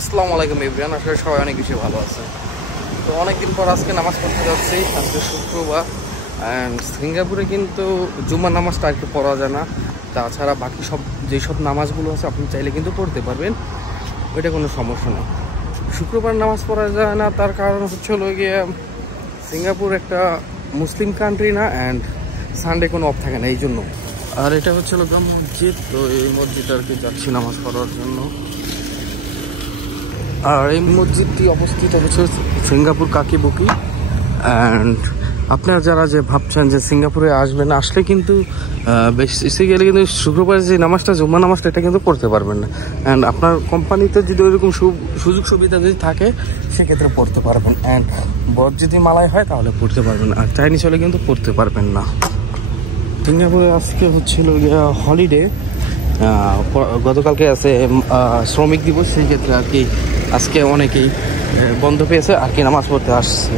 আসসালামু আলাইকুম এভরিওয়ান, আসলে সবাই অনেক বেশি ভালো আছে। তো অনেকদিন পর আজকে নামাজ পড়তে যাচ্ছি, আজকে শুক্রবার। অ্যান্ড সিঙ্গাপুরে কিন্তু জুম্মার নামাজটা আর কি পড়া যায় না, তাছাড়া বাকি সব যেসব নামাজগুলো আছে আপনি চাইলে কিন্তু পড়তে পারবেন, ওইটা কোনো সমস্যা নেই। শুক্রবার নামাজ পড়া যায় না তার কারণ হচ্ছে হলো গিয়ে সিঙ্গাপুর একটা মুসলিম কান্ট্রি না, অ্যান্ড সানডে কোনো অফ থাকে না, এই জন্য। আর এটা হচ্ছে হলো মসজিদ, তো এই মসজিদে আর কি যাচ্ছি নামাজ পড়ার জন্য। আর এই মসজিদটি অবস্থিত হচ্ছে সিঙ্গাপুর কাকিবুকি। অ্যান্ড আপনারা যারা যে ভাবছেন যে সিঙ্গাপুরে আসবেন, আসলে কিন্তু বেসিক্যালি কিন্তু শুক্রবারে যে নামাজটা জুম্মা নামাজটা এটা কিন্তু পড়তে পারবেন না। অ্যান্ড আপনার কোম্পানিতে যদি ওইরকম সুযোগ সুবিধা যদি থাকে সেক্ষেত্রে পড়তে পারবেন। অ্যান্ড বর যদি মালাই হয় তাহলে পড়তে পারবেন, আর চাইনিজ হলে কিন্তু পড়তে পারবেন না। সিঙ্গাপুরে আজকে হচ্ছিল হলিডে, গতকালকে আছে শ্রমিক দিবস, সেই ক্ষেত্রে আর কি আজকে অনেকেই বন্ধ পেয়েছে আর কি নামাজ পড়তে আসছে।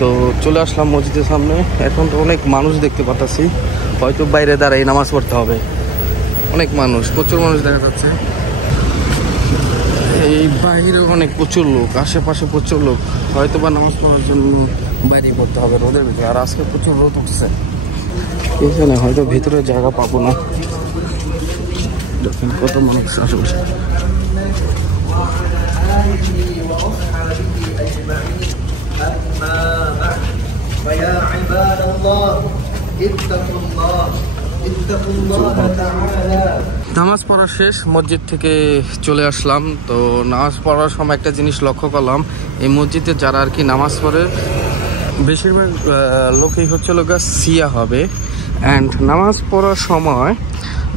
তো চলে আসলাম মসজিদের সামনে, এখন তো অনেক মানুষ দেখতে পাচ্ছি, হয়তো বাইরে দাঁড়াই নামাজ পড়তে হবে। অনেক মানুষ, প্রচুর মানুষ দেখা যাচ্ছে, এই বাইরে অনেক প্রচুর লোক, আশেপাশে প্রচুর লোক, হয়তো বা নামাজ পড়ার জন্য বাইরেই পড়তে হবে রোদের ভিতরে। আর আজকে প্রচুর রোদ উঠছে, এখানে হয়তো ভিতরে জায়গা পাবো না। দেখেন কত মানুষ আশেপাশে। নামাজ পড়া শেষ, মসজিদ থেকে চলে আসলাম। তো নামাজ পড়ার সময় একটা জিনিস লক্ষ্য করলাম, এই মসজিদে যারা আর কি নামাজ পড়ে বেশিরভাগ লোকই হচ্ছে লোক সিয়া হবে। অ্যান্ড নামাজ পড়ার সময়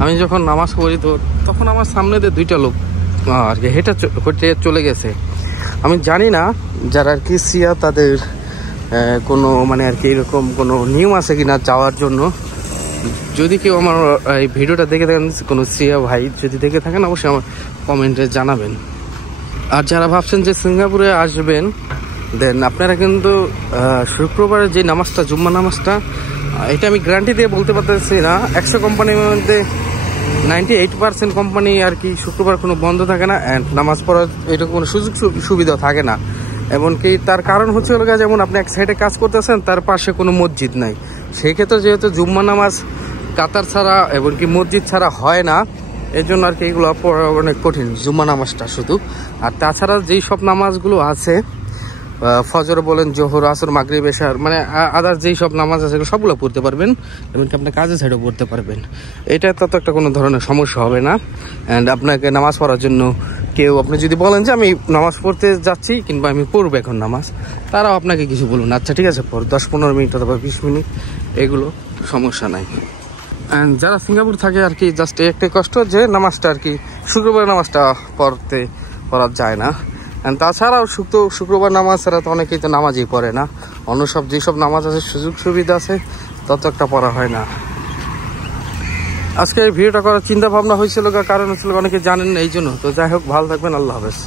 আমি যখন নামাজ পড়ি তো তখন আমার সামনে দিয়ে দুইটা লোক আর কি হেঁটে চলে গেছে। আমি জানি না যারা আর কি সিয়া তাদের কোনো মানে আর কি এরকম কোনো নিয়ম আছে কিনা যাওয়ার জন্য। যদি কেউ আমার এই ভিডিওটা দেখে থাকেন, কোনো সিয়া ভাই যদি দেখে থাকেন, অবশ্যই আমার কমেন্টে জানাবেন। আর যারা ভাবছেন যে সিঙ্গাপুরে আসবেন, দেন আপনারা কিন্তু শুক্রবারের যে নামাজটা জুম্মা নামাজটা, এটা আমি গ্যারান্টি দিয়ে বলতে পারতেছি না। 100 কোম্পানির মধ্যে 98% কোম্পানি আর কি শুক্রবার কোনো বন্ধ থাকে না, অ্যান্ড নামাজ পড়ার এরকম কোনো সুযোগ সুবিধা থাকে না। এমনকি তার কারণ হচ্ছে হলো যেমন আপনি এক সাইডে কাজ করতেছেন, তার পাশে কোনো মসজিদ নাই, সেই ক্ষেত্রে যেহেতু জুম্মা নামাজ কাতার ছাড়া এমনকি মসজিদ ছাড়া হয় না, এই জন্য আর কি এগুলো পড়া অনেক কঠিন, জুম্মা নামাজটা শুধু। আর তাছাড়া যেই সব নামাজগুলো আছে, ফজর বলেন, জোহর, আসর, মাগরিব, এশার, মানে আদার যেই সব নামাজ আছে সবগুলো পড়তে পারবেন, এমনকি আপনার কাজে সাইডেও পড়তে পারবেন। এটা তত একটা কোনো ধরনের সমস্যা হবে না। অ্যান্ড আপনাকে নামাজ পড়ার জন্য কেউ আপনি যদি বলেন যে আমি নামাজ পড়তে যাচ্ছি কিংবা আমি পড়বো এখন নামাজ, তারাও আপনাকে কিছু বলুন, আচ্ছা ঠিক আছে পর 10-15 মিনিট অথবা 20 মিনিট, এগুলো সমস্যা নাই। অ্যান্ড যারা সিঙ্গাপুর থাকে আর কি জাস্ট একটাই কষ্ট যে নামাজটা আর কি শুক্রবার নামাজটা পড়া যায় না। অ্যান্ড তাছাড়াও শুক্রবার নামাজ ছাড়া তো অনেকেই তো নামাজই পড়ে না, অন্য সব যেসব নামাজ আছে সুযোগ সুবিধা আছে তত একটা পড়া হয় না। আজকে এই ভিডিওটা করার চিন্তা ভাবনা হয়েছিল, কারণ হচ্ছিল অনেকে জানেন না, এই জন্য। তো যাই হোক, ভালো থাকবেন, আল্লাহ হাফেজ।